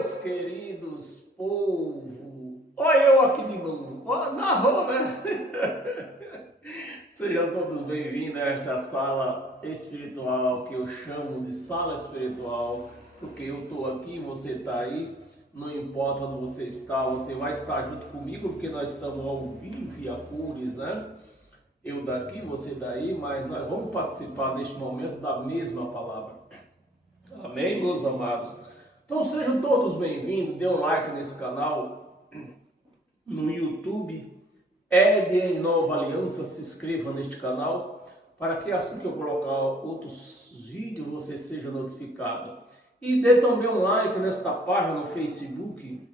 Meus queridos povo, olha eu aqui de novo, ó, narrou, né? Sejam todos bem-vindos a esta sala espiritual que eu chamo de sala espiritual, porque eu estou aqui, você está aí, não importa onde você está, você vai estar junto comigo, porque nós estamos ao vivo e a cores, né? Eu daqui, você daí, mas nós vamos participar neste momento da mesma palavra. Amém, meus amados? Então sejam todos bem-vindos, dê um like nesse canal, no YouTube, em Nova Aliança, se inscreva neste canal, para que assim que eu colocar outros vídeos, você seja notificado. E dê também um like nesta página no Facebook,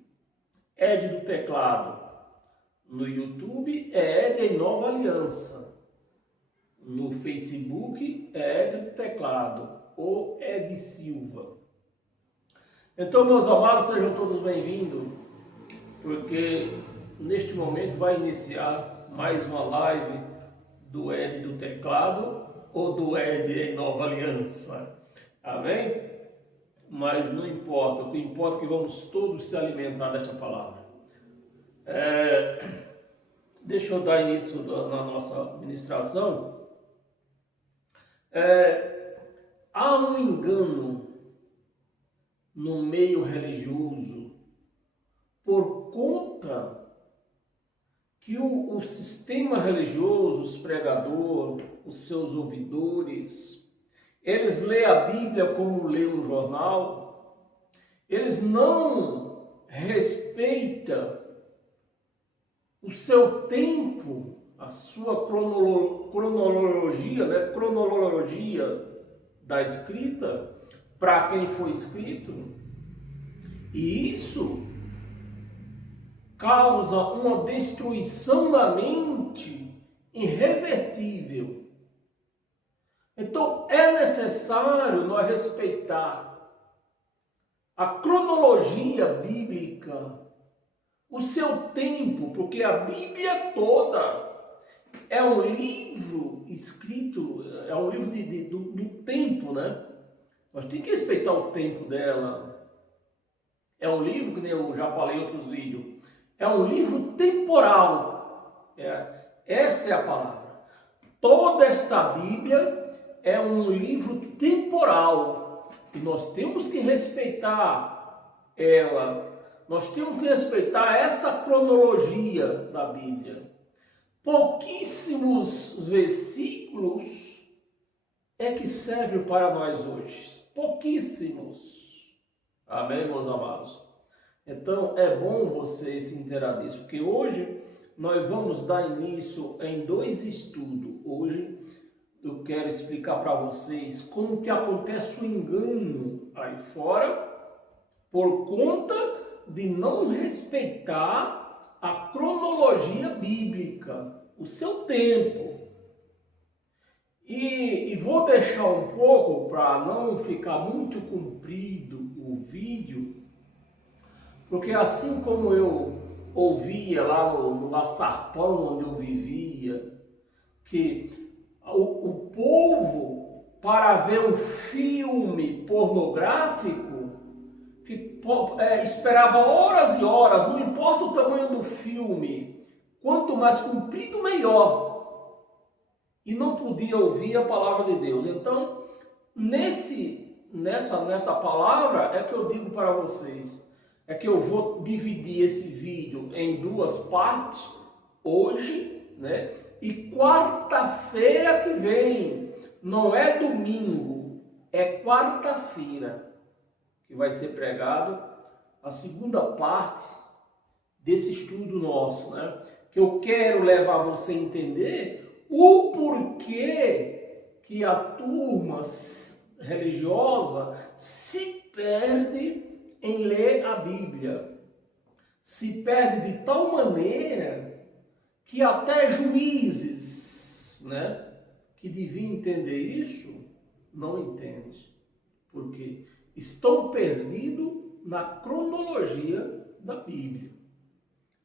Ed do Teclado. No YouTube é Ed em Nova Aliança. No Facebook é Ed do Teclado ou Ed Silva. Então, meus amados, sejam todos bem-vindos, porque neste momento vai iniciar mais uma live do Ed do Teclado ou do Ed em Nova Aliança. Amém? Mas não importa, o que importa é que vamos todos se alimentar desta palavra. Deixa eu dar início na nossa ministração. Há um engano no meio religioso por conta que o sistema religioso, os pregadores, os seus ouvidores, eles lêem a Bíblia como lê um jornal, eles não respeitam o seu tempo, a sua cronologia, né? Cronologia da escrita, para quem foi escrito, e isso causa uma destruição da mente irrevertível. Então é necessário nós respeitar a cronologia bíblica, o seu tempo, porque a Bíblia toda é um livro escrito, é um livro do tempo, né? Nós temos que respeitar o tempo dela. É um livro, que eu já falei em outros vídeos, é um livro temporal. Essa é a palavra. Toda esta Bíblia é um livro temporal. E nós temos que respeitar ela. Nós temos que respeitar essa cronologia da Bíblia. Pouquíssimos versículos é que serve para nós hoje. Pouquíssimos. Amém, meus amados? Então, é bom você se inteirar disso, porque hoje nós vamos dar início em 2 estudos. Hoje eu quero explicar para vocês como que acontece o engano aí fora por conta de não respeitar a cronologia bíblica, o seu tempo. E vou deixar um pouco, para não ficar muito comprido o vídeo, porque assim como eu ouvia lá no Laçarpão, onde eu vivia, que o povo, para ver um filme pornográfico, esperava horas e horas, não importa o tamanho do filme, quanto mais comprido, melhor. E não podia ouvir a palavra de Deus. Então, nessa palavra é que eu digo para vocês, é que eu vou dividir esse vídeo em 2 partes, hoje, né? E quarta-feira que vem, não é domingo, é quarta-feira, que vai ser pregado a segunda parte desse estudo nosso, né? Que eu quero levar você a entender o porquê que a turma religiosa se perde em ler a Bíblia. Se perde de tal maneira que até juízes, né, que deviam entender isso, não entendem. Porque estão perdidos na cronologia da Bíblia.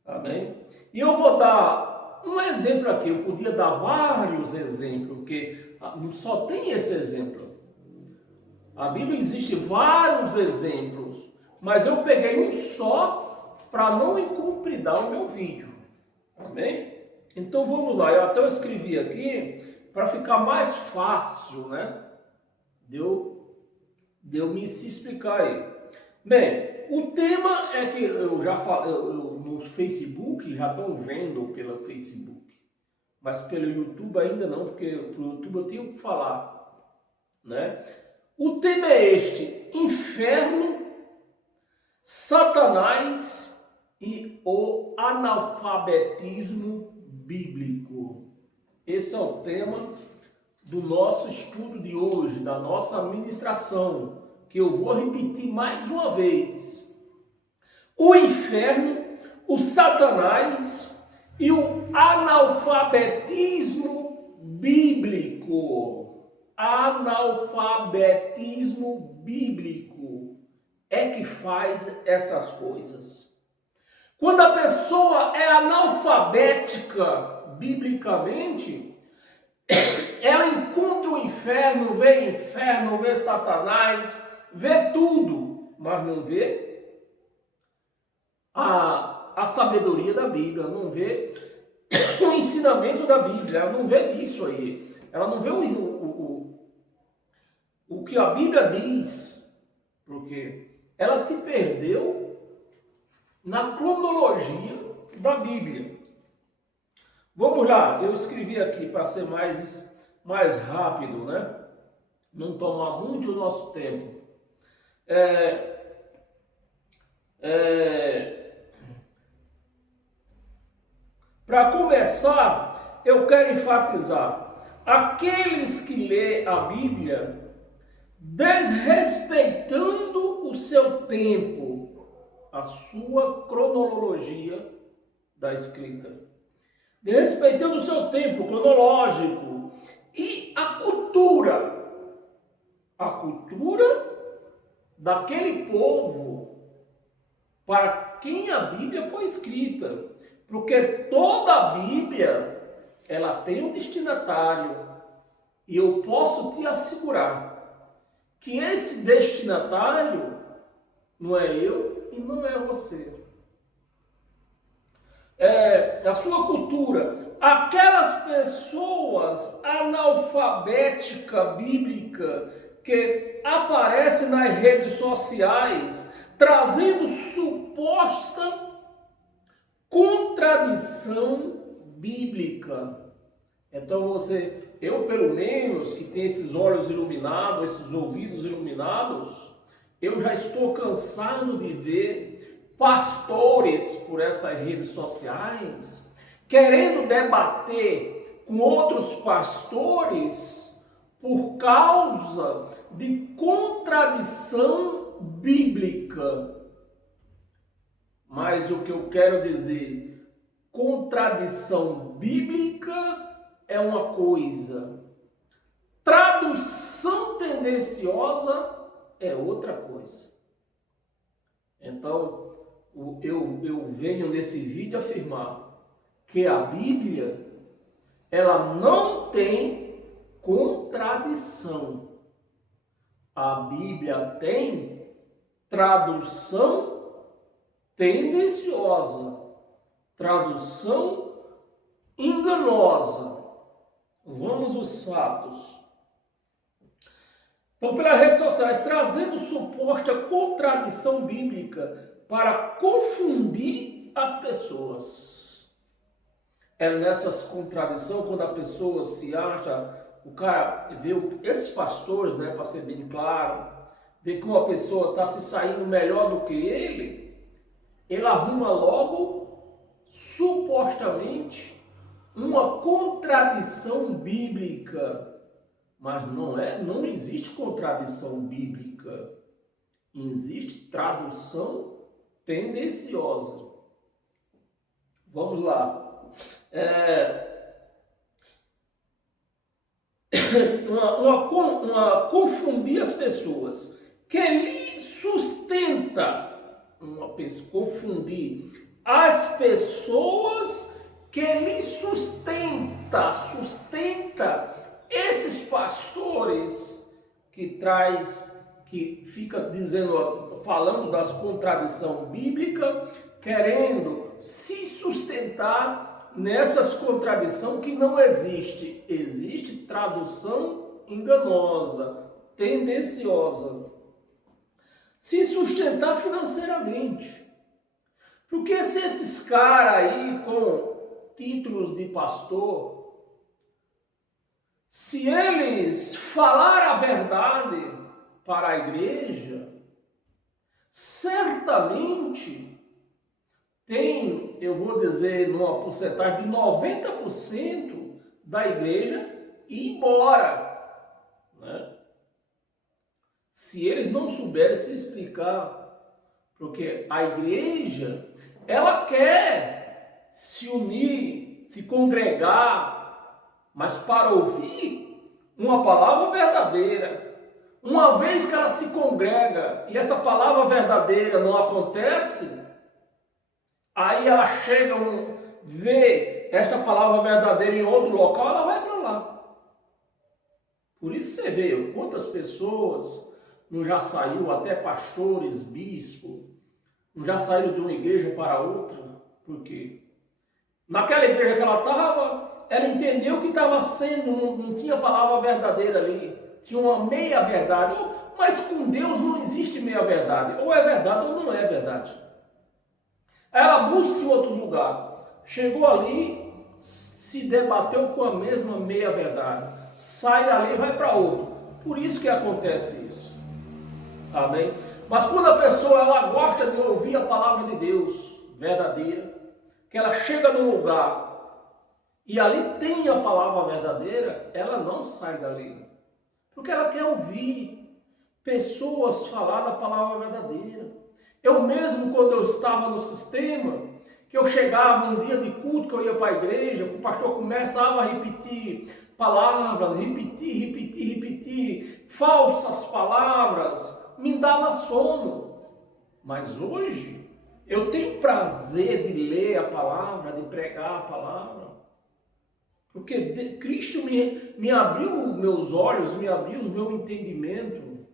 Amém? E eu vou dar um exemplo aqui. Eu podia dar vários exemplos, porque não só tem esse exemplo. A Bíblia existe vários exemplos, mas eu peguei um só para não incumpridar o meu vídeo. Amém? Então vamos lá, eu até escrevi aqui para ficar mais fácil, né? Deu me se explicar aí. Bem, o tema é que eu já falei no Facebook, já estão vendo pelo Facebook, mas pelo YouTube ainda não, porque pelo YouTube eu tenho que falar, né? O tema é este: inferno, Satanás e o analfabetismo bíblico. Esse é o tema do nosso estudo de hoje, da nossa ministração, que eu vou repetir mais uma vez. O inferno, o Satanás e o analfabetismo bíblico. Analfabetismo bíblico é que faz essas coisas. Quando a pessoa é analfabética biblicamente, ela encontra o inferno, vê Satanás, vê tudo, mas não vê a sabedoria da Bíblia, não vê o ensinamento da Bíblia, ela não vê isso aí, ela não vê o que a Bíblia diz, porque ela se perdeu na cronologia da Bíblia. Vamos lá, eu escrevi aqui para ser mais rápido, né? Não tomar muito o nosso tempo. Para começar, eu quero enfatizar: aqueles que lêem a Bíblia desrespeitando o seu tempo, a sua cronologia da escrita, desrespeitando o seu tempo cronológico e a cultura daquele povo para quem a Bíblia foi escrita, porque toda a Bíblia ela tem um destinatário, e eu posso te assegurar que esse destinatário não é eu e não é você. A sua cultura, aquelas pessoas analfabéticas bíblicas que aparecem nas redes sociais trazendo suposta contradição bíblica. Então eu pelo menos que tenho esses olhos iluminados, esses ouvidos iluminados, eu já estou cansado de ver pastores por essas redes sociais querendo debater com outros pastores por causa de contradição bíblica. Mas o que eu quero dizer, contradição bíblica é uma coisa, tradução tendenciosa é outra coisa. Então, eu venho nesse vídeo afirmar que a Bíblia, ela não tem contradição. A Bíblia tem tradução tendenciosa, tradução enganosa. Vamos aos fatos. Então, pelas redes sociais, trazendo suposta contradição bíblica para confundir as pessoas. É nessas contradições, quando a pessoa se acha, o cara vê esses pastores, né, para ser bem claro, vê que uma pessoa está se saindo melhor do que ele arruma logo, supostamente, uma contradição bíblica. Mas não existe contradição bíblica. Existe tradução tendenciosa. Vamos lá. Confundir as pessoas. Que lhe sustenta confundir as pessoas que lhe sustenta esses pastores que que fica dizendo, falando das contradições bíblicas, querendo se sustentar nessas contradições que não existe. Existe tradução enganosa, tendenciosa. Se sustentar financeiramente. Porque se esses caras aí com títulos de pastor, se eles falar a verdade para a igreja, certamente tem, eu vou dizer, numa porcentagem de 90% da igreja ir embora, né? Se eles não souberem se explicar, porque a igreja, ela quer se unir, se congregar, mas para ouvir uma palavra verdadeira. Uma vez que ela se congrega e essa palavra verdadeira não acontece, aí ela chega, vê esta palavra verdadeira em outro local, ela vai para lá. Por isso você vê quantas pessoas não já saiu, até pastores, bispos, não já saíram de uma igreja para outra. Por quê? Naquela igreja que ela estava, ela entendeu que estava sendo, não tinha palavra verdadeira ali. Tinha uma meia verdade. Mas com Deus não existe meia verdade. Ou é verdade ou não é verdade. Aí ela busca em outro lugar. Chegou ali, se debateu com a mesma meia verdade. Sai dali e vai para outro. Por isso que acontece isso. Amém? Mas quando a pessoa ela gosta de ouvir a palavra de Deus verdadeira, que ela chega num lugar e ali tem a palavra verdadeira, ela não sai dali. Porque ela quer ouvir pessoas falar da palavra verdadeira. Eu mesmo, quando eu estava no sistema, que eu chegava um dia de culto, que eu ia para a igreja, o pastor começava a repetir palavras, repetir, falsas palavras, me dava sono. Mas hoje, eu tenho prazer de ler a palavra, de pregar a palavra. Porque Cristo me abriu meus olhos, me abriu o meu entendimento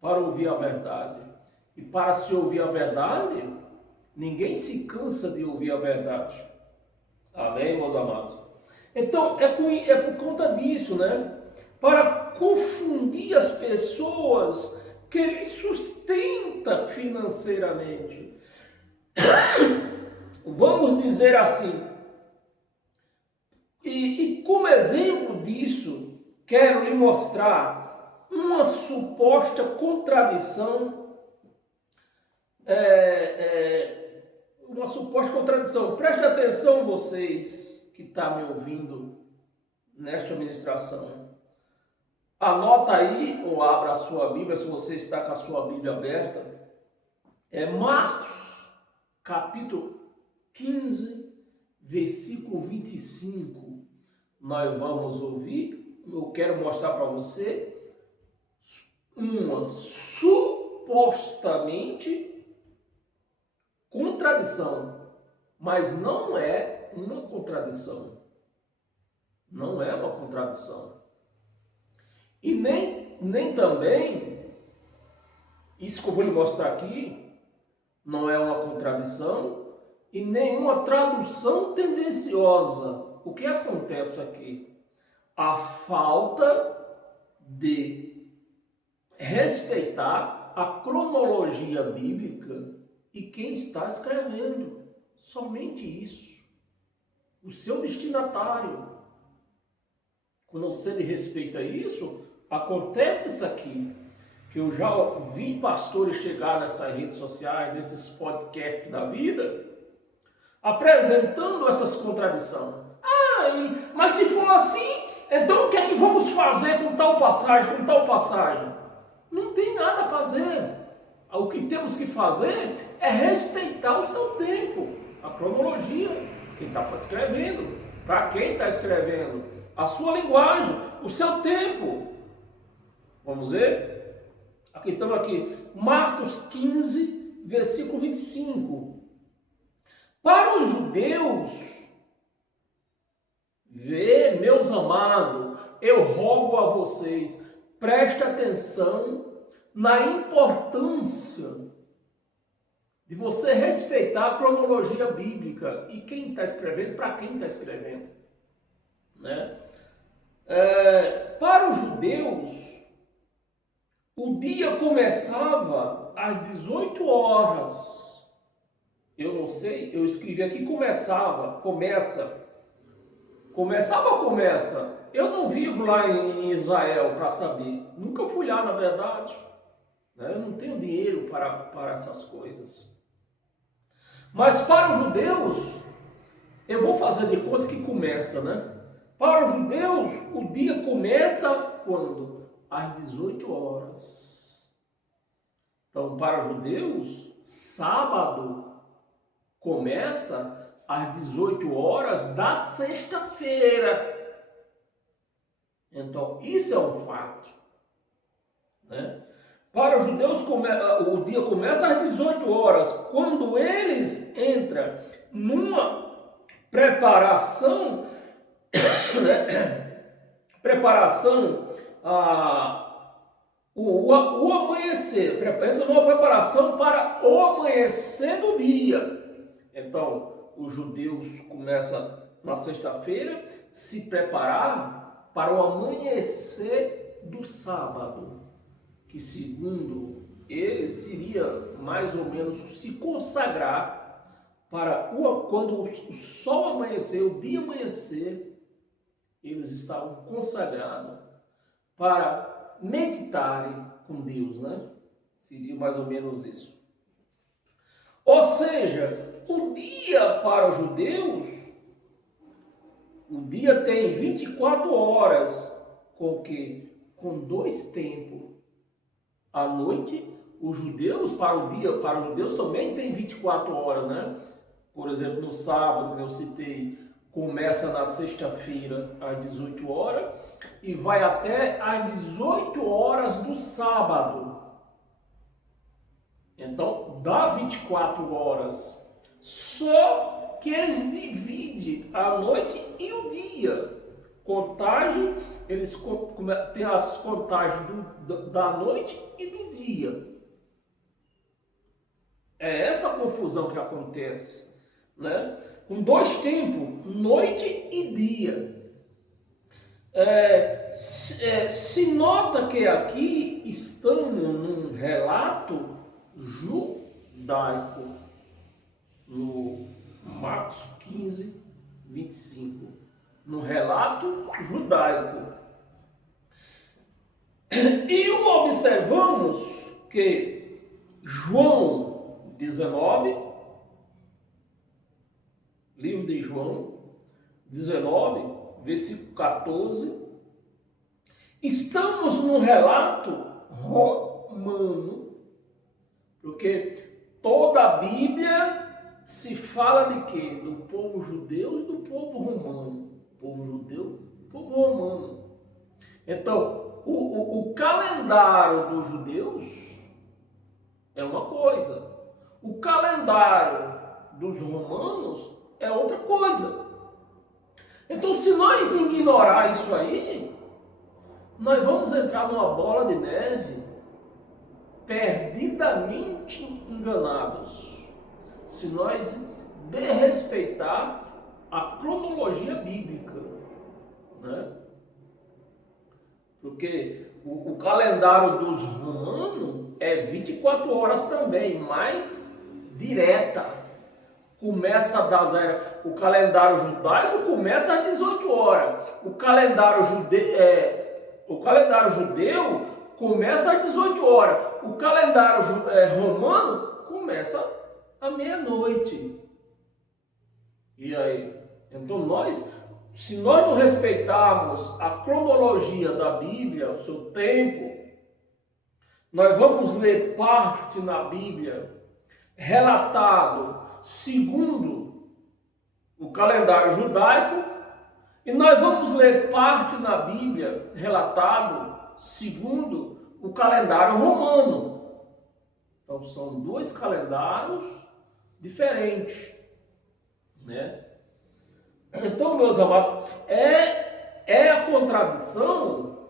para ouvir a verdade. E para se ouvir a verdade, ninguém se cansa de ouvir a verdade. Amém, meus amados? Então, é por conta disso, né? Para confundir as pessoas que ele sustenta financeiramente. Vamos dizer assim. E como exemplo disso, quero lhe mostrar uma suposta contradição. Uma suposta contradição. Preste atenção, vocês que estão me ouvindo nesta ministração. Anota aí, ou abra a sua Bíblia, se você está com a sua Bíblia aberta. É Marcos, capítulo 15, versículo 25. Nós vamos ouvir, eu quero mostrar para você uma supostamente contradição, mas não é uma contradição. Não é uma contradição. E nem também, isso que eu vou lhe mostrar aqui, não é uma contradição e nem uma tradução tendenciosa. O que acontece aqui? A falta de respeitar a cronologia bíblica e quem está escrevendo. Somente isso. O seu destinatário. Quando você respeita isso, acontece isso aqui. Que eu já vi pastores chegar nessas redes sociais, nesses podcasts da vida, apresentando essas contradições. Mas se for assim, então o que é que vamos fazer com tal passagem, com tal passagem? Não tem nada a fazer. O que temos que fazer é respeitar o seu tempo, a cronologia, quem está escrevendo, para quem está escrevendo, a sua linguagem, o seu tempo. Vamos ver? Aqui estamos aqui, Marcos 15, versículo 25. Para os judeus, meus amados, eu rogo a vocês, preste atenção na importância de você respeitar a cronologia bíblica e quem está escrevendo, para quem está escrevendo, né? Para os judeus, o dia começava às 18 horas. Eu não sei, eu escrevi aqui começa. Começava ou começa? Eu não vivo lá em Israel para saber. Nunca fui lá, na verdade. Eu não tenho dinheiro para essas coisas. Mas para os judeus, eu vou fazer de conta que começa, né? Para os judeus, o dia começa quando? Às 18 horas. Então, para os judeus, sábado começa às 18 horas da sexta-feira. Então, isso é um fato, né? Para os judeus, o dia começa às 18 horas, quando eles entram numa preparação, né? O amanhecer, entra numa preparação para o amanhecer do dia. Então, os judeus começam na sexta-feira se preparar para o amanhecer do sábado, que segundo ele seria mais ou menos se consagrar para quando o sol amanhecer, o dia amanhecer, eles estavam consagrados para meditarem com Deus, né? Seria mais ou menos isso. Ou seja, o dia para os judeus, o dia tem 24 horas, com dois tempos. À noite, os judeus, para os judeus também tem 24 horas, né? Por exemplo, no sábado, que eu citei, começa na sexta-feira às 18 horas e vai até às 18 horas do sábado. Então, dá 24 horas. Só que eles dividem a noite e o dia. Contagem, eles têm as contagens da noite e do dia. É essa confusão que acontece, né? Com dois tempos, noite e dia. Se nota que aqui estamos num relato judaico, no Marcos 15, 25. No relato judaico. E observamos que João 19, livro de João 19, versículo 14, estamos no relato romano, porque toda a Bíblia se fala de quê? Do povo judeu e do povo romano. Povo judeu, povo romano. Então, o calendário dos judeus é uma coisa. O calendário dos romanos é outra coisa. Então, se nós ignorar isso aí, nós vamos entrar numa bola de neve perdidamente enganados. Se nós desrespeitar a cronologia bíblica, né? Porque o calendário dos romanos é 24 horas também, mais direta. Começa o calendário judaico começa às 18 horas. O calendário judeu começa às 18 horas. O calendário romano começa à meia-noite. E aí? Então se nós não respeitarmos a cronologia da Bíblia, o seu tempo, nós vamos ler parte na Bíblia relatado segundo o calendário judaico e nós vamos ler parte na Bíblia relatado segundo o calendário romano. Então são dois calendários diferentes, né? Então, meus amados, é a contradição,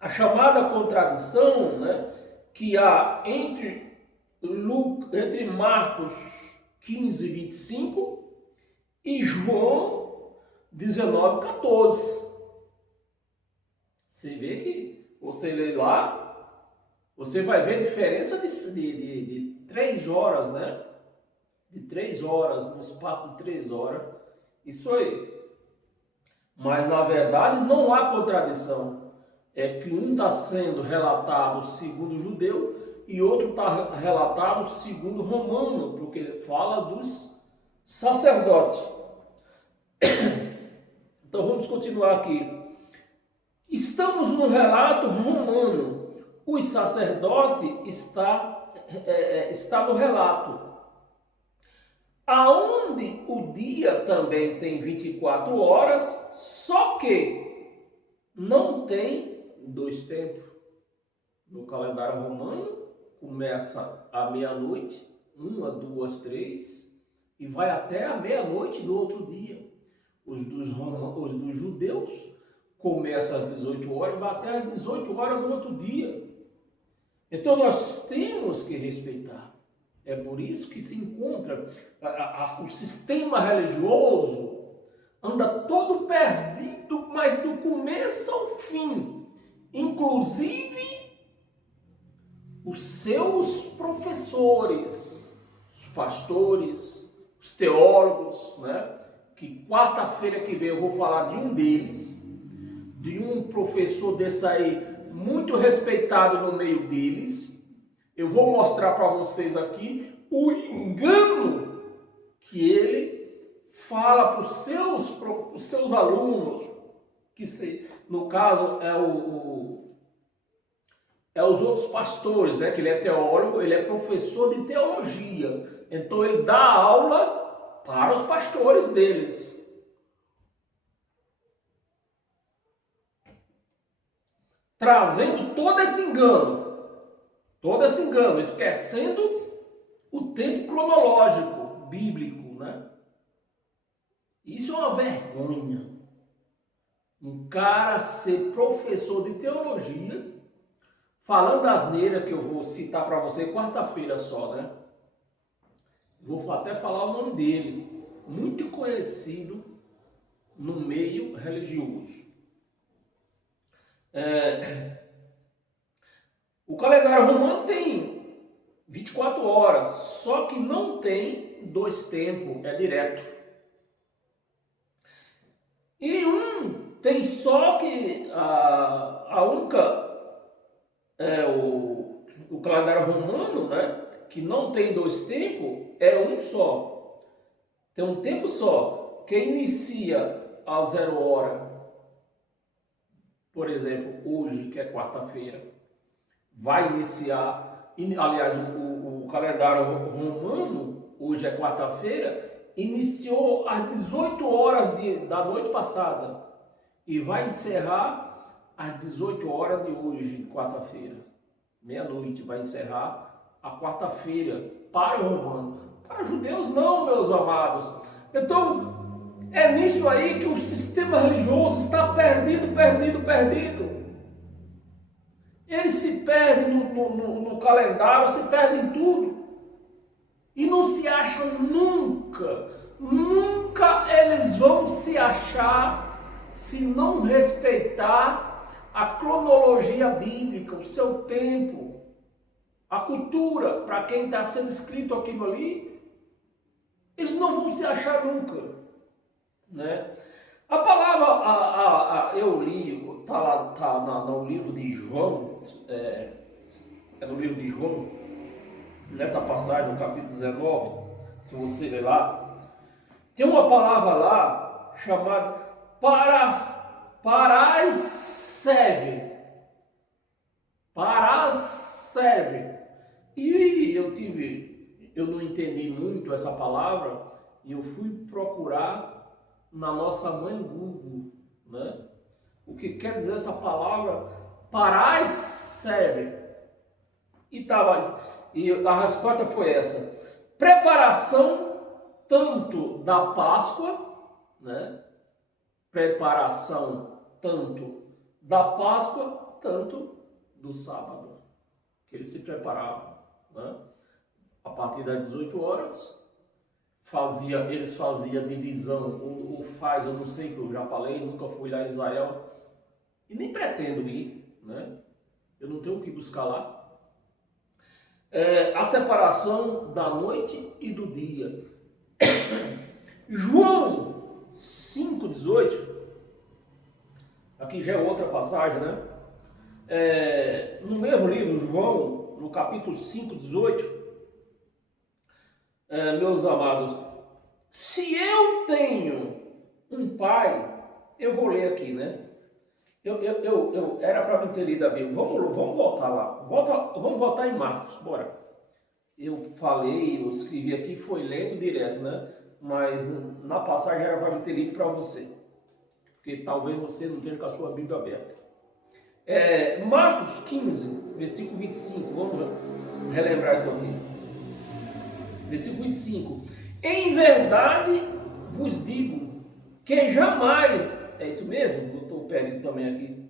a chamada contradição, né, que há entre Marcos 15, 25 e João 19, 14. Você vê que você lê lá, você vai ver a diferença de 3 horas, né? De 3 horas, no espaço de 3 horas. Isso aí. Mas na verdade não há contradição. É que um está sendo relatado segundo o judeu e outro está relatado segundo o romano, porque fala dos sacerdotes. Então vamos continuar aqui. Estamos no relato romano. O sacerdote está no relato. Aonde o dia também tem 24 horas, só que não tem 2 tempos. No calendário romano, começa à meia-noite, 1, 2, 3, e vai até a meia-noite do outro dia. Os dos judeus começa às 18 horas e vai até às 18 horas do outro dia. Então nós temos que respeitar. É por isso que se encontra o sistema religioso anda todo perdido, mas do começo ao fim. Inclusive os seus professores, os pastores, os teólogos, né? Que quarta-feira que vem eu vou falar de um deles, de um professor desse aí, muito respeitado no meio deles. Eu vou mostrar para vocês aqui o engano que ele fala para os seus alunos, que no caso é os outros pastores, né? Que ele é teólogo, ele é professor de teologia. Então ele dá aula para os pastores deles. Trazendo todo esse engano, esquecendo o tempo cronológico bíblico, né? Isso é uma vergonha. Um cara ser professor de teologia, falando asneira, que eu vou citar para você quarta-feira só, né? Vou até falar o nome dele, muito conhecido no meio religioso. O calendário romano tem 24 horas, só que não tem 2 tempos, é direto. E um tem só que a única, o calendário romano, né, que não tem 2 tempos, é um só. Tem um tempo só, que inicia a 0 hora. Por exemplo, hoje, que é quarta-feira, vai iniciar, aliás, o calendário romano, hoje é quarta-feira, iniciou às 18 horas da noite passada e vai encerrar às 18 horas de hoje, quarta-feira. Meia-noite vai encerrar a quarta-feira para o romano. Para os judeus não, meus amados. Então, é nisso aí que o sistema religioso está perdido. Eles se perdem no calendário, se perdem em tudo. E não se acham nunca. Nunca eles vão se achar se não respeitar a cronologia bíblica, o seu tempo, a cultura, para quem está sendo escrito aquilo ali. Eles não vão se achar nunca, né? A palavra, eu li, está no livro de João, no livro de João, nessa passagem, no capítulo 19, se você ler lá, tem uma palavra lá chamada parasserve. E eu não entendi muito essa palavra e eu fui procurar na nossa mãe Google, né? O que quer dizer essa palavra parasserve? E a resposta foi essa: preparação tanto da Páscoa, né? Preparação tanto da Páscoa tanto do sábado, que eles se preparavam, né? A partir das 18 horas, eles faziam divisão, ou faz, eu não sei, que eu já falei, nunca fui lá em Israel, e nem pretendo ir, né? Eu não tenho o que buscar lá. A separação da noite e do dia. João 5,18, aqui já é outra passagem, né? No mesmo livro, João, no capítulo 5,18, meus amados, se eu tenho um pai, eu vou ler aqui, né? Eu era para me ter lido a Bíblia. Vamos voltar lá. Vamos voltar em Marcos, bora. Eu falei, eu escrevi aqui, foi lendo direto, né? Mas na passagem era para me ter lido para você. Porque talvez você não tenha com a sua Bíblia aberta. Marcos 15, versículo 25. Vamos relembrar isso aqui. Versículo 25. Em verdade vos digo que jamais... É isso mesmo? Eu estou perdido também aqui.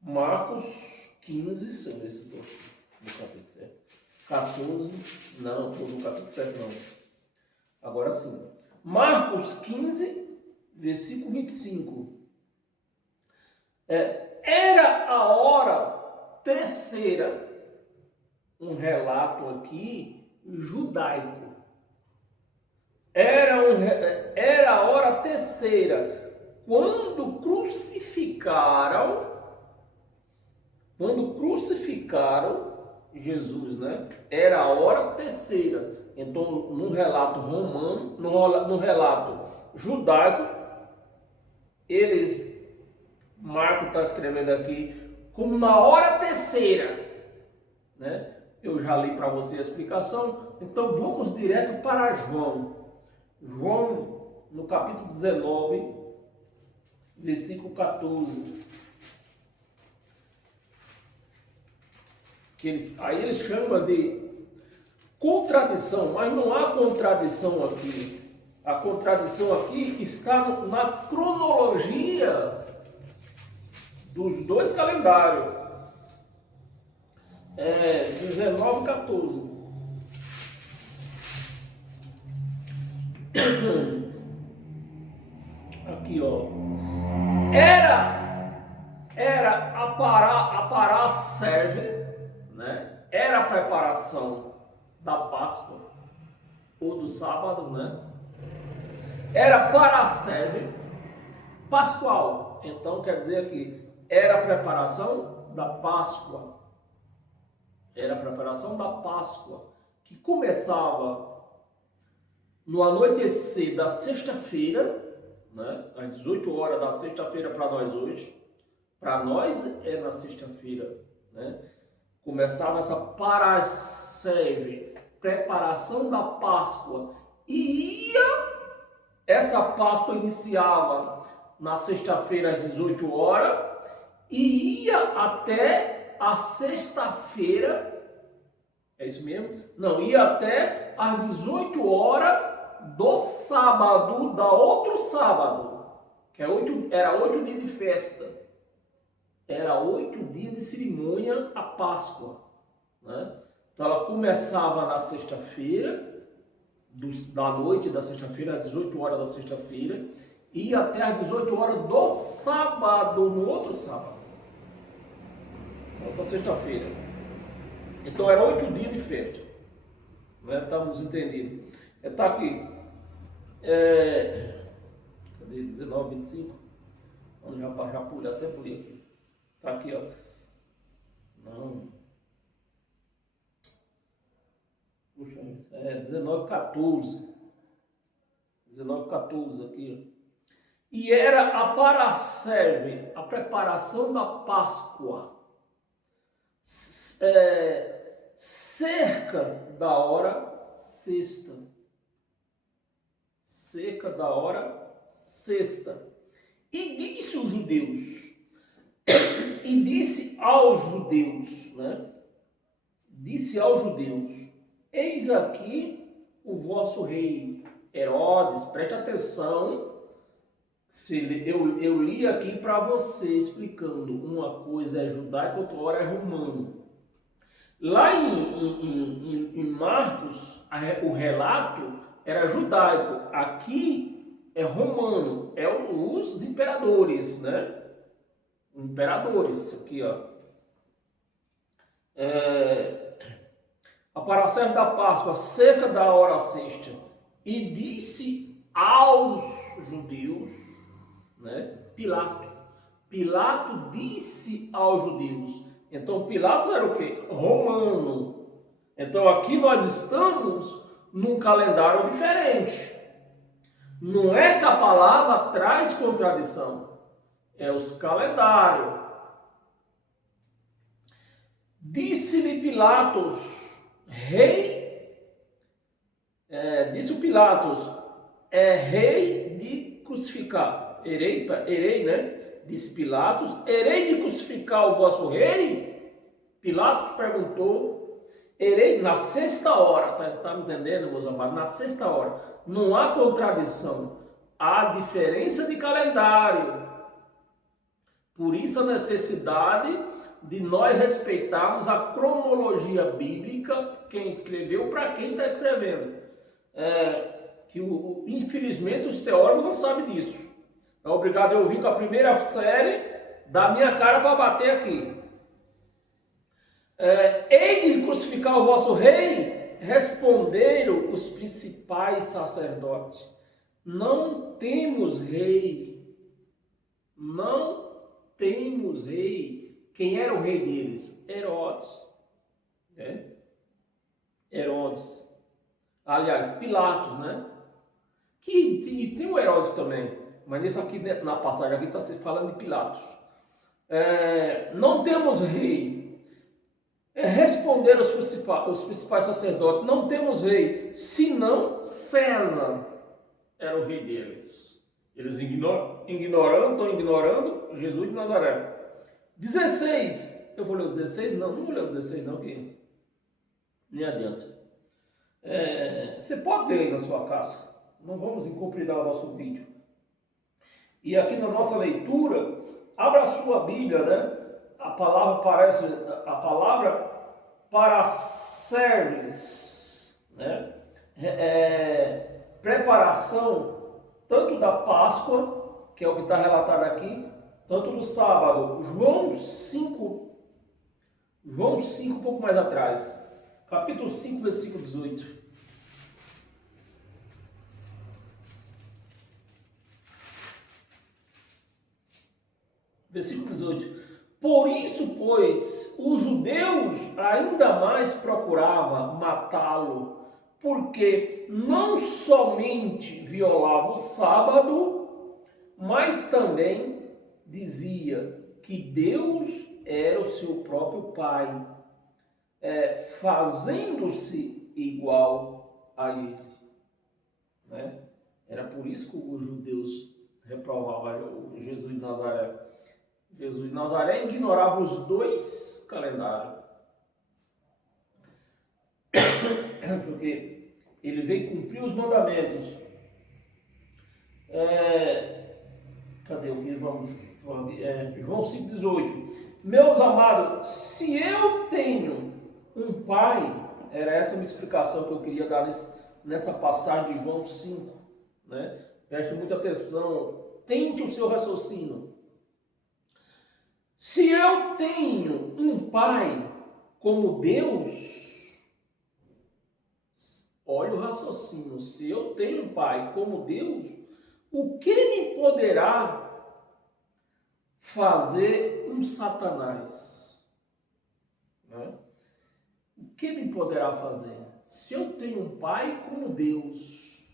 Marcos 15, deixa eu ver se estou no capítulo 7. 14, não, estou no capítulo 7 não. Agora sim. Marcos 15, versículo 25. Era a hora terceira, um relato aqui judaico. Era a hora terceira, quando crucificaram Jesus, né? Era a hora terceira. Então, no relato romano, no relato judaico, Marcos está escrevendo aqui como na hora terceira, né? Eu já li para você a explicação, então vamos direto para João. João, no capítulo 19, versículo 14. Aí eles chamam de contradição, mas não há contradição aqui. A contradição aqui está na cronologia dos dois calendários. 19, 14. Aqui, ó. Era a Pará serve, né? Era a preparação da Páscoa ou do sábado, né? Era para serve pascual. Então quer dizer que era a preparação da Páscoa. Era a preparação da Páscoa, que começava no anoitecer da sexta-feira, né? Às 18 horas da sexta-feira para nós hoje. Para nós é na sexta-feira, né? Começava essa parasceve, preparação da Páscoa. E essa Páscoa iniciava na sexta-feira às 18 horas e ia até a sexta-feira. É isso mesmo? Não, ia até às 18 horas do sábado, da outro sábado, que era 8 dias de festa. Era 8 dias de cerimônia a Páscoa, né? Então ela começava na sexta-feira, da noite da sexta-feira, às 18 horas da sexta-feira, e ia até às 18 horas do sábado, no outro sábado, na outra sexta-feira. Então era 8 dias de festa, né? Estamos entendendo. Está aqui, cadê? 19, 25, vamos já pular até por aqui. Tá aqui, ó. Não. Puxa, 19, 14. 19, 14 aqui, ó. E era a paraserve, a preparação da Páscoa. Cerca da hora sexta. Cerca da hora sexta. E disse os judeus. E disse aos judeus, né? Disse aos judeus: eis aqui o vosso rei. Herodes, preste atenção Eu li aqui para você explicando, uma coisa é judaico, outra hora é romano. Lá em Marcos, o relato era judaico, aqui é romano, é os imperadores, né? Imperadores, aqui ó. Aparecendo da Páscoa, cerca da hora sexta, e disse aos judeus, né? Pilato disse aos judeus. Então Pilatos era o quê? Romano. Então aqui nós estamos num calendário diferente. Não é que a palavra traz contradição, é os calendários. Disse-lhe Pilatos, disse o Pilatos, rei de crucificar. Erei, né? Disse Pilatos, herei de crucificar o vosso rei? Pilatos perguntou, herei na sexta hora, tá me entendendo, meus amados? Na sexta hora. Não há contradição, há diferença de calendário. Por isso a necessidade de nós respeitarmos a cronologia bíblica, quem escreveu para quem está escrevendo. Infelizmente os teólogos não sabem disso. É obrigado eu vir com a primeira série da minha cara para bater aqui. Hei de crucificar o vosso rei? Responderam os principais sacerdotes. Não temos rei. Não temos rei. Quem era o rei deles? Herodes. Né? Herodes. Aliás, Pilatos, né? Que tem o Herodes também. Mas nesse aqui, na passagem aqui, está se falando de Pilatos. Não temos rei. Responderam os principais sacerdotes, não temos rei, senão César era o rei deles. Eles estão ignorando Jesus de Nazaré. 16, eu vou ler o 16? Não vou ler o 16 não, que nem adianta. Você pode ler aí na sua casa, não vamos incompridar o nosso vídeo. E aqui na nossa leitura, abra a sua Bíblia, né? A palavra para service, né? Preparação tanto da Páscoa, que é o que está relatado aqui, tanto do sábado. João 5, um pouco mais atrás, capítulo 5, versículo 18. Versículo 18. Por isso, pois, os judeus ainda mais procuravam matá-lo, porque não somente violava o sábado, mas também dizia que Deus era o seu próprio Pai, fazendo-se igual a ele. Né? Era por isso que os judeus reprovavam Jesus de Nazaré. Jesus de Nazaré ignorava os dois calendários. Porque ele veio cumprir os mandamentos. Cadê o que vamos falar? João 5,18. Meus amados, se eu tenho um pai, era essa a minha explicação que eu queria dar nessa passagem de João 5. Né? Preste muita atenção, tente o seu raciocínio. Se eu tenho um pai como Deus, olha o raciocínio, se eu tenho um pai como Deus, o que me poderá fazer um Satanás? Né? O que me poderá fazer? Se eu tenho um pai como Deus,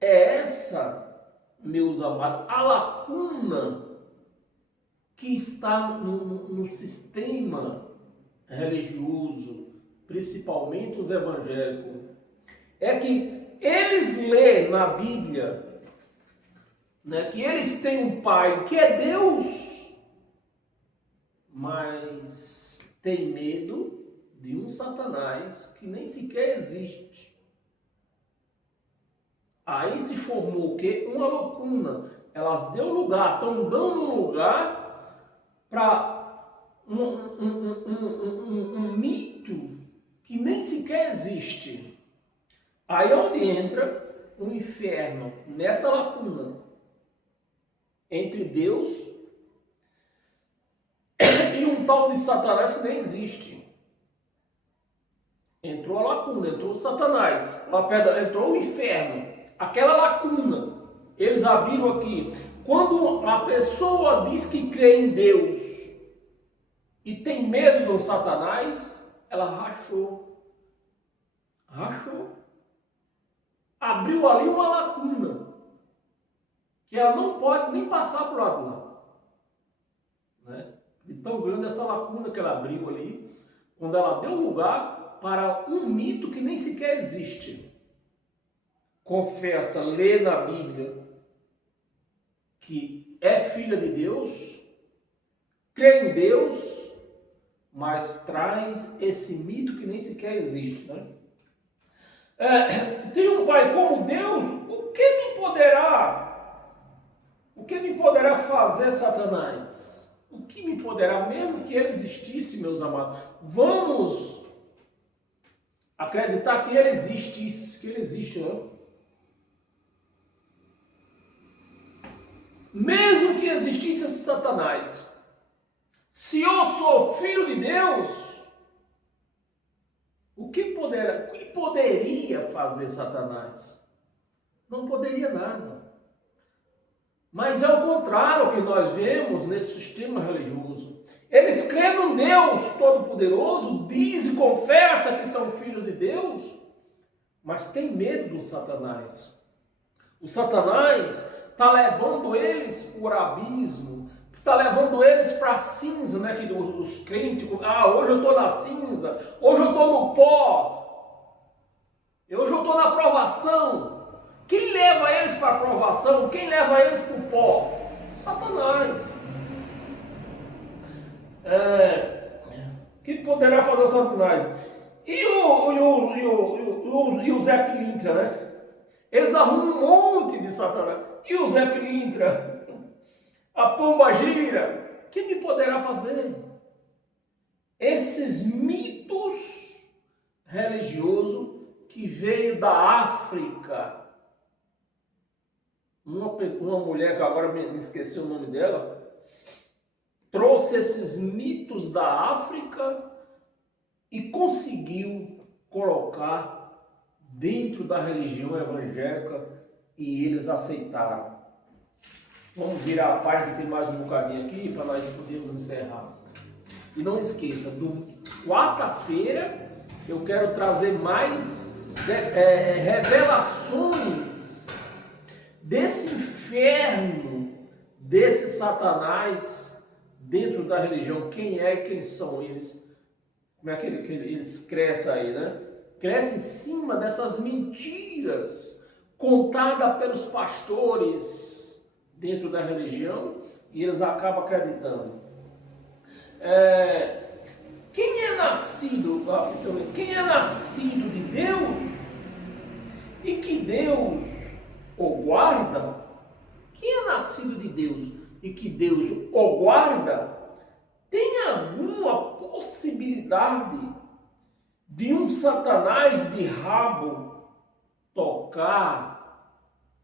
é essa, meus amados, a lacuna que está no sistema religioso, principalmente os evangélicos, é que eles lêem na Bíblia, né, que eles têm um pai que é Deus, mas tem medo de um Satanás que nem sequer existe. Aí se formou o quê? Uma lacuna. Elas deu lugar, estão dando lugar para um mito que nem sequer existe. Aí é onde entra o inferno, nessa lacuna entre Deus e um tal de Satanás que nem existe. Entrou a lacuna, entrou o Satanás, entrou o inferno, aquela lacuna. Eles abriram aqui. Quando a pessoa diz que crê em Deus e tem medo do Satanás, ela rachou. Abriu ali uma lacuna que ela não pode nem passar para o lado lá. Né? De tão grande essa lacuna que ela abriu ali, quando ela deu lugar para um mito que nem sequer existe. Confessa, lê na Bíblia que é filha de Deus, crê em Deus, mas traz esse mito que nem sequer existe. Né? Tem um Pai como Deus, o que me poderá fazer Satanás? O que me poderá, mesmo que ele existisse, meus amados? Vamos acreditar que ele existe, não? Mesmo que existisse esse Satanás, se eu sou filho de Deus, o que poderia fazer Satanás? Não poderia nada. Mas é o contrário que nós vemos nesse sistema religioso. Eles creem num Deus Todo-Poderoso, diz e confessa que são filhos de Deus, mas tem medo do Satanás. O Satanás está levando eles por abismo, está levando eles para a cinza, né? Que os crentes, hoje eu estou na cinza, hoje eu estou no pó, hoje eu estou na provação. Quem leva eles para a provação? Quem leva eles para o pó? Satanás. Que poderá fazer o Satanás? E o Zé Pilintra, né? Eles arrumam um monte de Satanás. E o Zé Pilintra? A pomba gira? Que me poderá fazer? Esses mitos religiosos que veio da África. Uma mulher que agora me esqueci o nome dela, trouxe esses mitos da África e conseguiu colocar dentro da religião evangélica e eles aceitaram. Vamos virar a página, tem mais um bocadinho aqui para nós podermos encerrar. E não esqueça, quarta-feira eu quero trazer mais revelações desse inferno, desse Satanás dentro da religião. Quem é e quem são eles? Como é que eles crescem aí, né? Cresce em cima dessas mentiras contadas pelos pastores dentro da religião e eles acabam acreditando. Quem é nascido de Deus e que Deus o guarda, quem é nascido de Deus e que Deus o guarda, tem alguma possibilidade de um Satanás de rabo tocar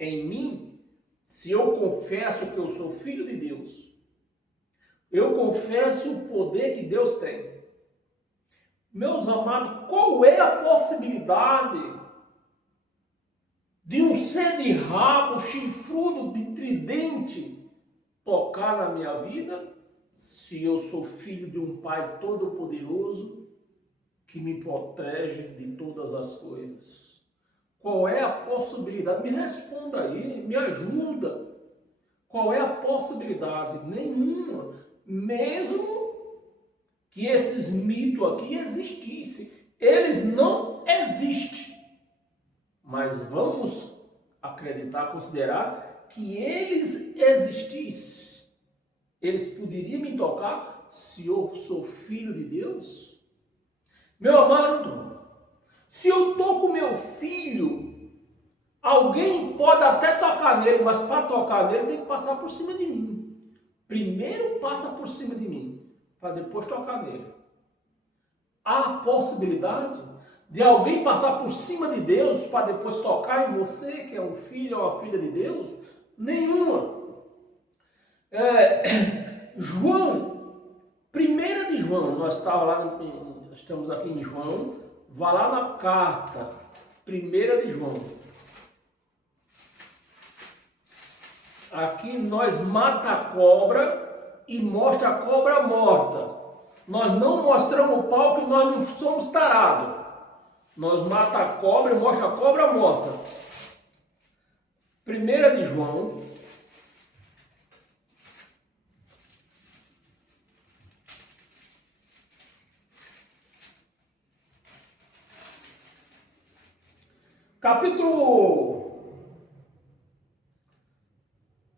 em mim, se eu confesso que eu sou filho de Deus? Eu confesso o poder que Deus tem. Meus amados, qual é a possibilidade de um ser de rabo, chifrudo, de tridente, tocar na minha vida, se eu sou filho de um Pai Todo-Poderoso que me protege de todas as coisas? Qual é a possibilidade? Me responda aí, me ajuda. Qual é a possibilidade? Nenhuma. Mesmo que esses mitos aqui existissem, eles não existem. Mas vamos acreditar, considerar que eles existissem. Eles poderiam me tocar se eu sou filho de Deus? Meu amado, se eu estou com meu filho Alguém pode até tocar nele, mas para tocar nele tem que passar por cima de mim. Primeiro passa por cima de mim, para depois tocar nele. Há a possibilidade de alguém passar por cima de Deus para depois tocar em você, que é um filho ou uma filha de Deus? Nenhuma. João, 1 de João, nós estamos aqui em João, vá lá na carta, 1 de João. Aqui nós mata a cobra e mostra a cobra morta. Nós não mostramos o pau, que nós não somos tarados. Nós mata a cobra e mostra a cobra morta. 1 de João. Capítulo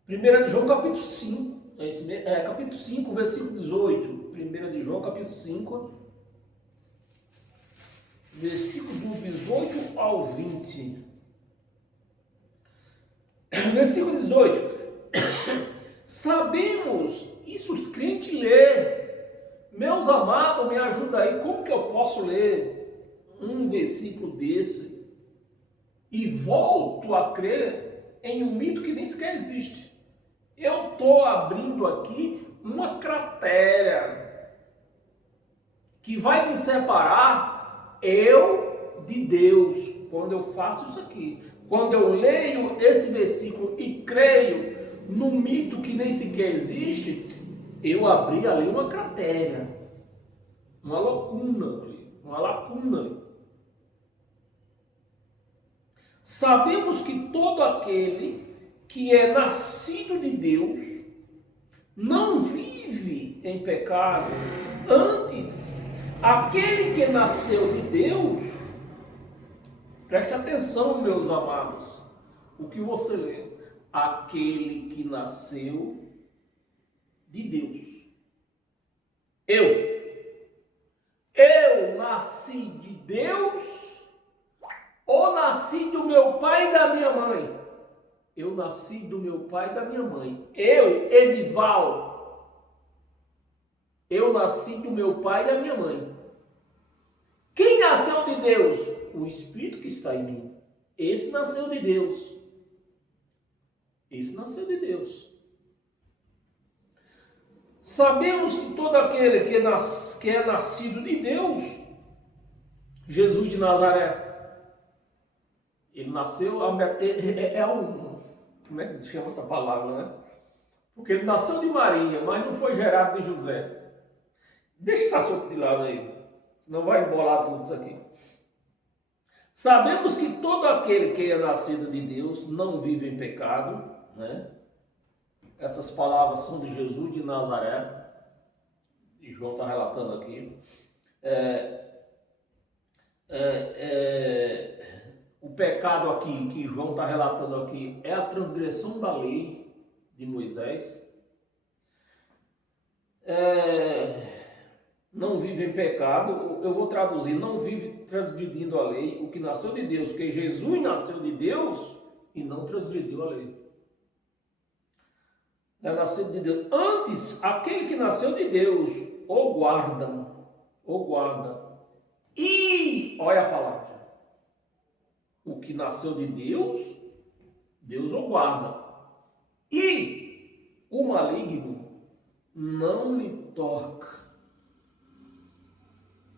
5, capítulo 5, versículo 18. 1 de João, capítulo 5, versículo do 18 ao 20. Versículo 18. Sabemos, isso os crentes lê. Meus amados, me ajuda aí, como que eu posso ler um versículo desse e volto a crer em um mito que nem sequer existe? Eu estou abrindo aqui uma cratera que vai me separar eu de Deus quando eu faço isso aqui. Quando eu leio esse versículo e creio num mito que nem sequer existe, eu abri ali uma cratera, uma lacuna. Sabemos que todo aquele que é nascido de Deus não vive em pecado. Antes, aquele que nasceu de Deus, preste atenção, meus amados, o que você lê, aquele que nasceu de Deus. Eu nasci de Deus ou nasci do meu pai e da minha mãe? Eu nasci do meu pai e da minha mãe. Eu, Edival, eu nasci do meu pai e da minha mãe. Quem nasceu de Deus? O Espírito que está em mim. Esse nasceu de Deus. Esse nasceu de Deus. Sabemos que todo aquele que é nascido de Deus, Jesus de Nazaré, ele nasceu, como é que chama essa palavra, né? Porque ele nasceu de Maria, mas não foi gerado de José. Deixa esse assunto de lado aí, senão vai embolar tudo isso aqui. Sabemos que todo aquele que é nascido de Deus não vive em pecado, né? Essas palavras são de Jesus de Nazaré, e João está relatando aqui. O pecado aqui, que João está relatando aqui, é a transgressão da lei de Moisés. Não vive em pecado, eu vou traduzir, não vive transgredindo a lei, o que nasceu de Deus, porque Jesus nasceu de Deus e não transgrediu a lei. É nascido de Deus. Antes, aquele que nasceu de Deus, o guarda. E, olha a palavra, o que nasceu de Deus, Deus o guarda. E o maligno não lhe toca.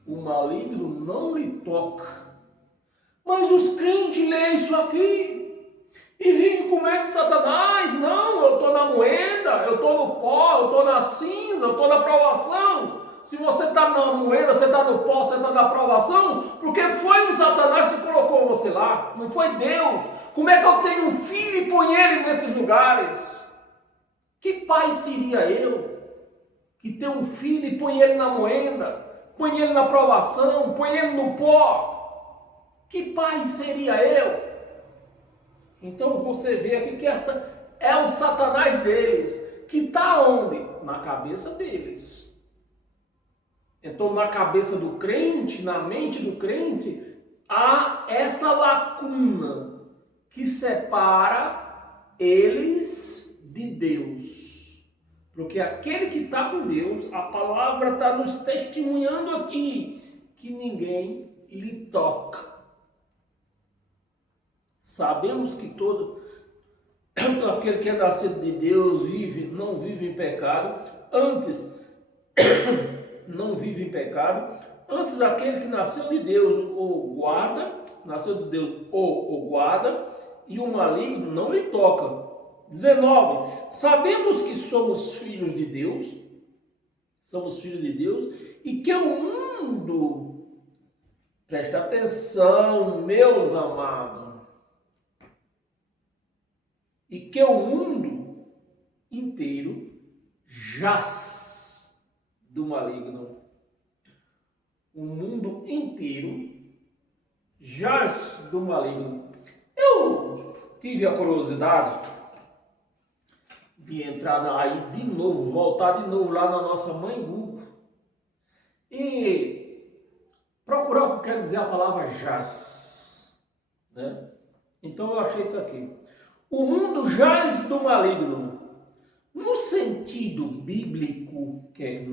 O maligno não lhe toca. Mas os crentes leem isso aqui e vivem com medo de Satanás. Não, eu estou na moeda, eu estou no pó, eu estou na cinza, eu estou na provação. Se você está na moeda, você está no pó, você está na provação, porque foi o Satanás que colocou você lá, não foi Deus. Como é que eu tenho um filho e ponho ele nesses lugares? Que pai seria eu que tem um filho e põe ele na moeda, põe ele na provação, põe ele no pó? Que pai seria eu? Então você vê aqui que essa é o Satanás deles, que está onde? Na cabeça deles. Então na cabeça do crente, na mente do crente, há essa lacuna que separa eles de Deus. Porque aquele que está com Deus, a palavra está nos testemunhando aqui, que ninguém lhe toca. Sabemos que todo aquele que é nascido de Deus não vive em pecado, antes não vive em pecado, antes aquele que nasceu de Deus o guarda, nasceu de Deus o guarda, e o maligno não lhe toca. 19. Sabemos que somos filhos de Deus, e que o mundo, presta atenção, meus amados, e que o mundo inteiro jaz do maligno. O mundo inteiro jaz do maligno. Eu tive a curiosidade de entrar aí de novo, voltar de novo lá na nossa mãe Google e procurar o que quer dizer a palavra jaz, né? Então eu achei isso aqui. O mundo jaz do maligno, no sentido bíblico que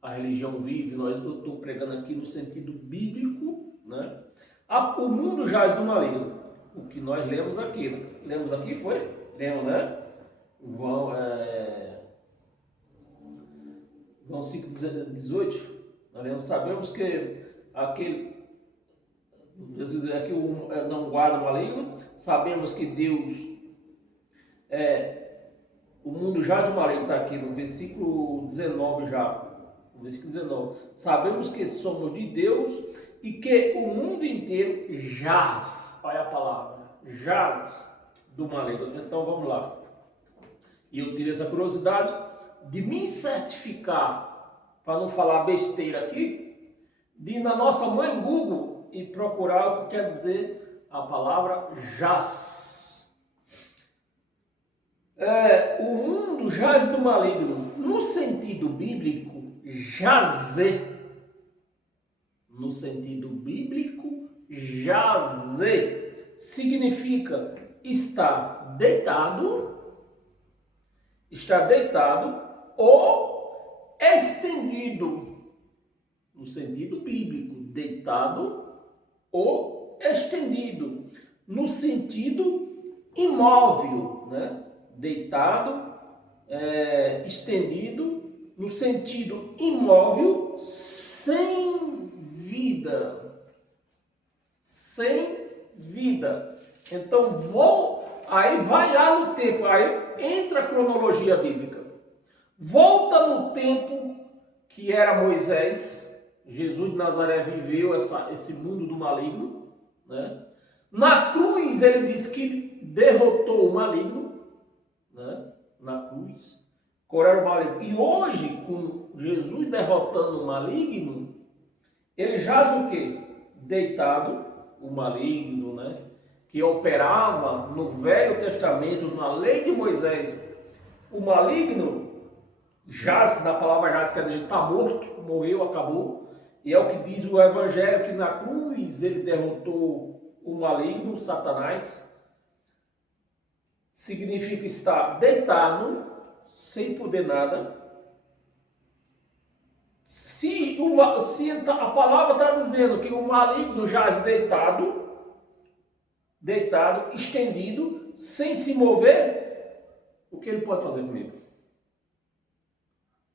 a religião vive, eu estou pregando aqui no sentido bíblico, né? O mundo jaz do maligno. O que nós lemos aqui, Lemos, né? João 5,18, nós sabemos que aquele não guarda o maligno, sabemos que Deus, o mundo jaz do maligno, está aqui no versículo 19 já, no versículo 19, sabemos que somos de Deus e que o mundo inteiro jaz, olha a palavra, jaz do maligno. Então vamos lá. E eu tive essa curiosidade de me certificar, para não falar besteira aqui, de ir na nossa mãe Google e procurar o que quer dizer a palavra jaz. O mundo jaz do maligno, no sentido bíblico, jazer. No sentido bíblico, jazer significa estar deitado ou estendido, no sentido bíblico, deitado ou estendido, no sentido imóvel, né? Deitado, estendido, no sentido imóvel, sem vida. Então, aí vai lá no tempo, aí entra a cronologia bíblica. Volta no tempo que era Moisés, Jesus de Nazaré viveu esse mundo do maligno, né? Na cruz ele diz que derrotou o maligno, né? Na cruz, coroa o maligno. E hoje, com Jesus derrotando o maligno, ele jaz o quê? Deitado, o maligno, né? Que operava no Velho Testamento, na lei de Moisés. O maligno jaz, da palavra jaz, quer dizer, está morto, morreu, acabou. E é o que diz o Evangelho, que na cruz ele derrotou o maligno, Satanás. Significa estar deitado, sem poder nada. Se a palavra está dizendo que o maligno jaz deitado, estendido, sem se mover, o que ele pode fazer comigo?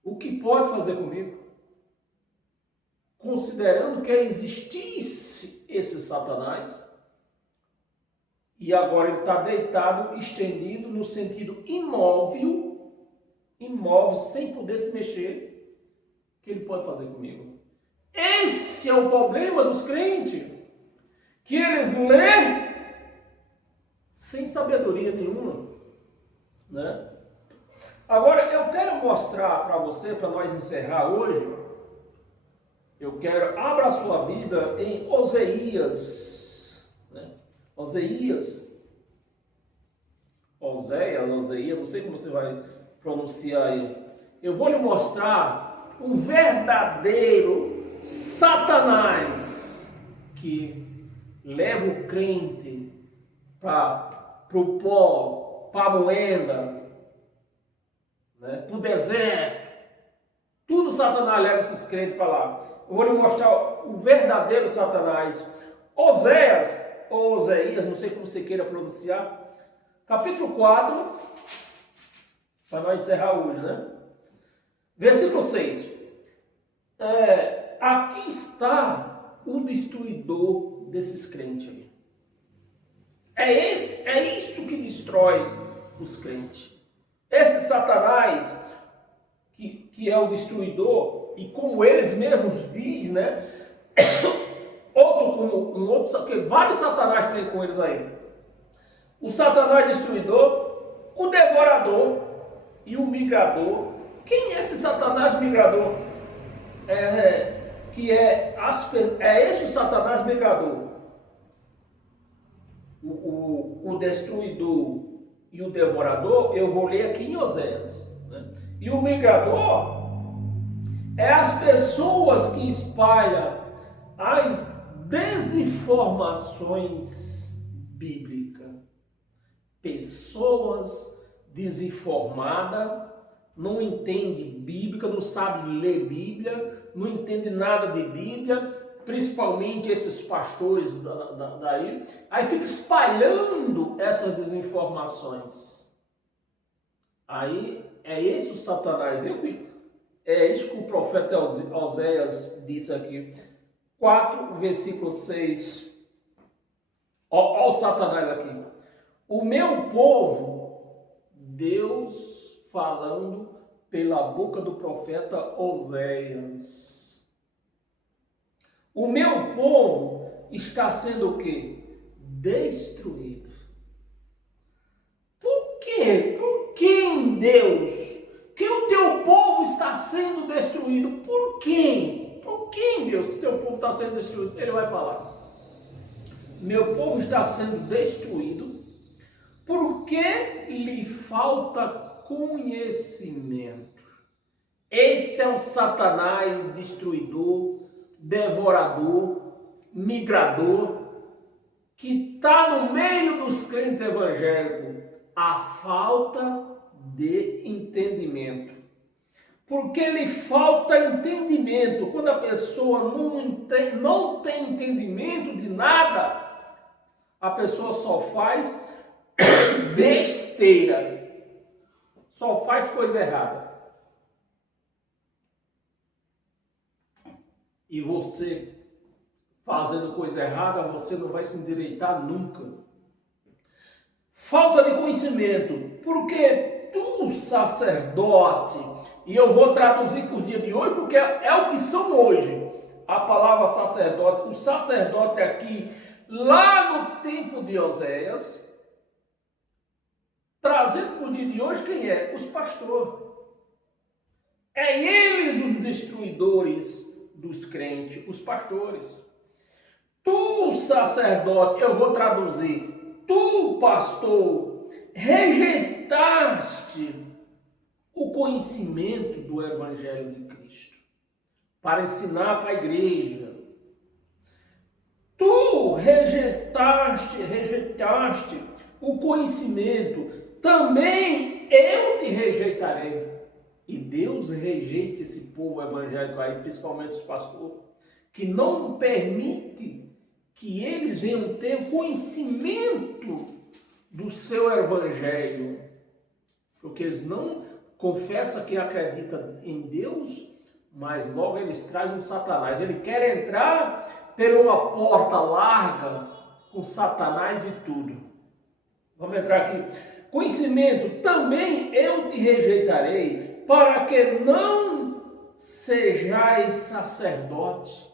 O que pode fazer comigo? Considerando que existisse esse Satanás, e agora ele está deitado, estendido, no sentido imóvel, sem poder se mexer, o que ele pode fazer comigo? Esse é o problema dos crentes, que eles lêem sem sabedoria nenhuma, né? Agora eu quero mostrar para você, para nós encerrar hoje, abra a sua Bíblia em Oséias, né? Oséias, não sei como você vai pronunciar aí. Eu vou lhe mostrar um verdadeiro Satanás que leva o crente para o pó, para a moenda, né, para o deserto. Tudo Satanás leva esses crentes para lá. Eu vou lhe mostrar o verdadeiro Satanás. Oséias, ou Oséias, não sei como você queira pronunciar, capítulo 4, para nós encerrar hoje, né? Versículo 6. Aqui está o destruidor desses crentes aí. É isso que destrói os crentes. Esse Satanás, que é o destruidor, e como eles mesmos dizem, né? Vários Satanás tem com eles aí. O Satanás destruidor, o devorador e o migrador. Quem é esse Satanás migrador? É esse o Satanás migrador. O destruidor e o devorador, eu vou ler aqui em Oséias, né? E o migrador é as pessoas que espalham as desinformações bíblicas. Pessoas desinformadas, não entende Bíblia, não sabe ler Bíblia, não entende nada de Bíblia, principalmente esses pastores daí, aí fica espalhando essas desinformações. Aí é esse o Satanás, viu? É isso que o profeta Oséias disse aqui. 4, versículo 6. Olha o Satanás aqui. O meu povo, Deus falando pela boca do profeta Oséias. O meu povo está sendo o quê? Destruído. Por quê? Por quem, Deus? Que o teu povo está sendo destruído? Por quem? Por quem, Deus, que o teu povo está sendo destruído? Ele vai falar. Meu povo está sendo destruído porque lhe falta conhecimento. Esse é o Satanás destruidor, devorador, migrador, que está no meio dos crentes evangélicos. A falta de entendimento. Porque lhe falta entendimento. Quando a pessoa não tem entendimento de nada, a pessoa só faz besteira, só faz coisa errada. E você, fazendo coisa errada, você não vai se endireitar nunca. Falta de conhecimento, porque tu, sacerdote, e eu vou traduzir para os dias de hoje, porque é o que são hoje, a palavra sacerdote, o sacerdote aqui, lá no tempo de Oséias, trazendo para os dias de hoje, quem é? Os pastores. É eles os destruidores dos crentes, os pastores. Tu, sacerdote, eu vou traduzir, tu, pastor, rejeitaste o conhecimento do Evangelho de Cristo para ensinar para a igreja. Tu rejeitaste o conhecimento, também eu te rejeitarei. E Deus rejeita esse povo evangélico aí, principalmente os pastores, que não permite que eles venham ter conhecimento do seu evangelho, porque eles não confessam que acreditam em Deus, mas logo eles trazem um Satanás. Ele quer entrar por uma porta larga com Satanás e tudo. Vamos entrar aqui. Conhecimento, também eu te rejeitarei, para que não sejais sacerdotes.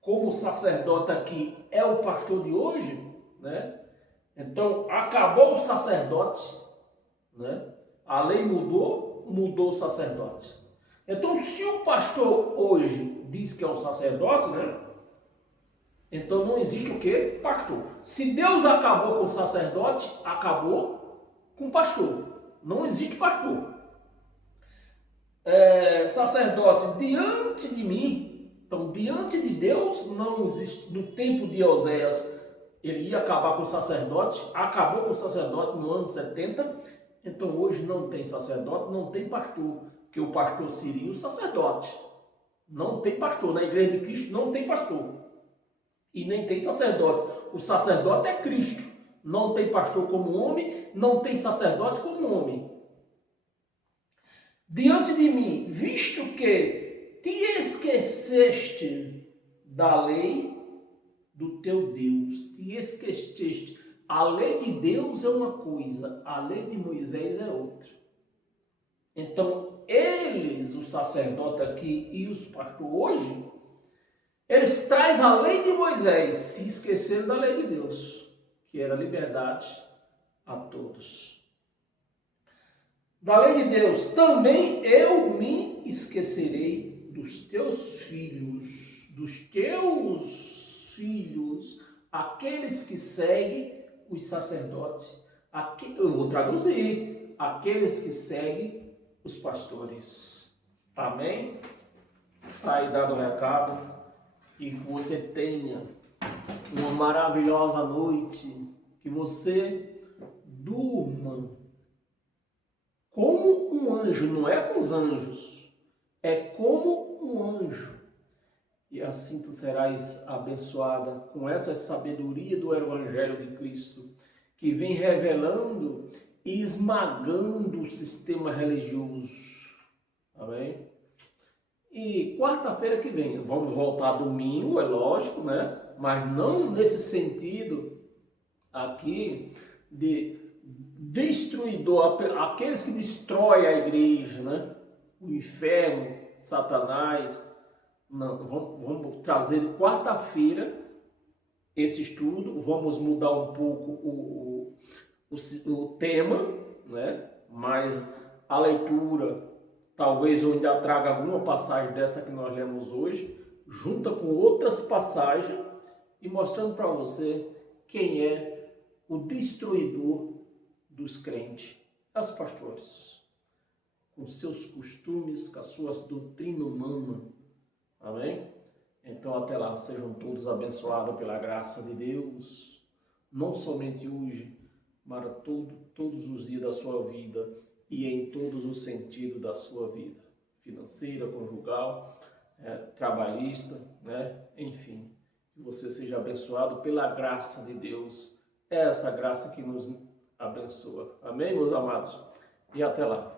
Como o sacerdote aqui é o pastor de hoje, né? Então, acabou o sacerdote, né? A lei mudou o sacerdote. Então, se o pastor hoje diz que é um sacerdote, né? Então, não existe o quê? Pastor. Se Deus acabou com o sacerdote, acabou com o pastor. Não existe pastor. Sacerdote, diante de mim, então, diante de Deus, não existe, no tempo de Oséias, ele ia acabar com os sacerdotes, acabou com o sacerdote no ano 70, então hoje não tem sacerdote, não tem pastor, porque o pastor seria o sacerdote. Não tem pastor, na igreja de Cristo não tem pastor. E nem tem sacerdote. O sacerdote é Cristo. Não tem pastor como homem, não tem sacerdote como homem. Diante de mim, visto que te esqueceste da lei do teu Deus, te esqueceste. A lei de Deus é uma coisa, a lei de Moisés é outra. Então, eles, o sacerdote aqui e os pastores hoje, eles trazem a lei de Moisés, se esqueceram da lei de Deus, que era liberdade a todos. Da lei de Deus, também eu me esquecerei dos teus filhos, aqueles que seguem os sacerdotes. Eu vou traduzir, aqueles que seguem os pastores. Amém? Está aí dado o recado. Que você tenha uma maravilhosa noite, que você durma como um anjo, não é com os anjos, é como um anjo. E assim tu serás abençoada com essa sabedoria do Evangelho de Cristo, que vem revelando e esmagando o sistema religioso. Amém? E quarta-feira que vem, vamos voltar domingo, é lógico, né? Mas não nesse sentido aqui de destruidor, aqueles que destroem a igreja, né? O inferno, Satanás. Não, vamos trazer quarta-feira esse estudo, vamos mudar um pouco o tema, né? Mas a leitura, talvez eu ainda traga alguma passagem dessa que nós lemos hoje, junta com outras passagens e mostrando para você quem é o destruidor dos crentes. É os pastores, com seus costumes, com as suas doutrinas humanas. Amém? Então até lá, sejam todos abençoados pela graça de Deus, não somente hoje, mas todos os dias da sua vida e em todos os sentidos da sua vida, financeira, conjugal, trabalhista, né? Enfim, que você seja abençoado pela graça de Deus. É essa graça que nos abençoa. Amém, meus amados? E até lá.